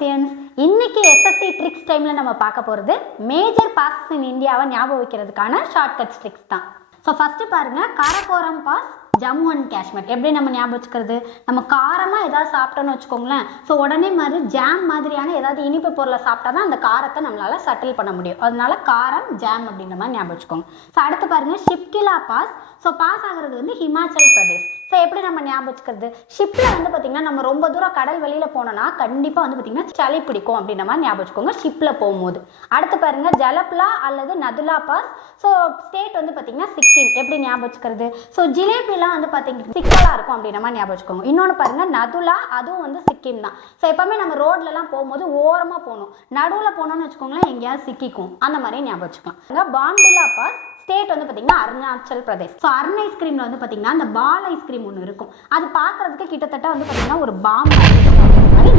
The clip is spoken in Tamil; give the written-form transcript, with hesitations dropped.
ஸ்டூடெண்ட்ஸ், இன்னைக்கு எஸ்எஸ்சி ட்ரிக்ஸ் டைமில் நம்ம பார்க்க போகிறது மேஜர் பாஸ் இன் இந்தியாவை ஞாபகம் வைக்கிறதுக்கான ஷார்ட்கட்ஸ் ட்ரிக்ஸ் தான். ஸோ ஃபஸ்ட்டு பாருங்கள், காரக்கோரம் பாஸ் ஜம்மு அண்ட் காஷ்மீர் எப்படி நம்ம ஞாபகம் வச்சுக்கிறது? நம்ம காரமாக ஏதாவது சாப்பிட்டோன்னு வச்சுக்கோங்களேன், ஸோ உடனே மாதிரி ஜாம் மாதிரியான ஏதாவது இனிப்பு பொருளை சாப்பிட்டா தான் அந்த காரத்தை நம்மளால் செட்டில் பண்ண முடியும். அதனால காரம் ஜாம் அப்படின்ற மாதிரி ஞாபகம் வச்சுக்கோங்க. ஸோ அடுத்து பாருங்கள், ஷிப்கிலா பாஸ். ஸோ பாஸ் ஆகிறது வந்து ஹிமாச்சல் பிரதேஷ். ஸோ எப்படி நம்ம ஞாபகம் வச்சுக்கிறது? ஷிப்பில் வந்து பார்த்திங்கன்னா நம்ம ரொம்ப தூரம் கடல் வெளியில் போனோன்னா கண்டிப்பாக வந்து பார்த்திங்கன்னா சளி பிடிக்கும் அப்படின்ற மாதிரி ஞாபகம் வச்சுக்கோங்க ஷிப்பில் போகும்போது. அடுத்து பாருங்கள், ஜலப்லா அல்லது நதுலா பாஸ். ஸோ ஸ்டேட் வந்து பார்த்திங்கன்னா சிக்கிம். எப்படி ஞாபகம் வச்சுக்கிறது? ஸோ ஜிலேபிலாம் வந்து பார்த்திங்கன்னா சிக்கலாக இருக்கும் அப்படின்ற மாதிரி ஞாபகம் வச்சுக்கோங்க. இன்னொன்று பாருங்கள், நதுலா, அதுவும் வந்து சிக்கிம் தான். ஸோ எப்போவுமே நம்ம ரோட்லலாம் போகும்போது ஓரமாக போகணும், நடுவில் போனோம்னு வச்சுக்கோங்களேன் எங்கேயாவது சிக்கிக்கும். அந்த மாதிரி ஞாபகம் வச்சுக்கலாம். பாண்டிலா பாஸ் ஸ்டேட் வந்து பார்த்தீங்கன்னா அருணாச்சல் பிரதேஷ். ஸோ அருண் ஐஸ்கிரீமில் வந்து பார்த்தீங்கன்னா அந்த பால் ஐஸ்கிரீம் ஒன்று இருக்கும், அது பார்க்குறதுக்கு கிட்டத்தட்ட வந்து பார்த்தீங்கன்னா ஒரு பாம் மாதிரி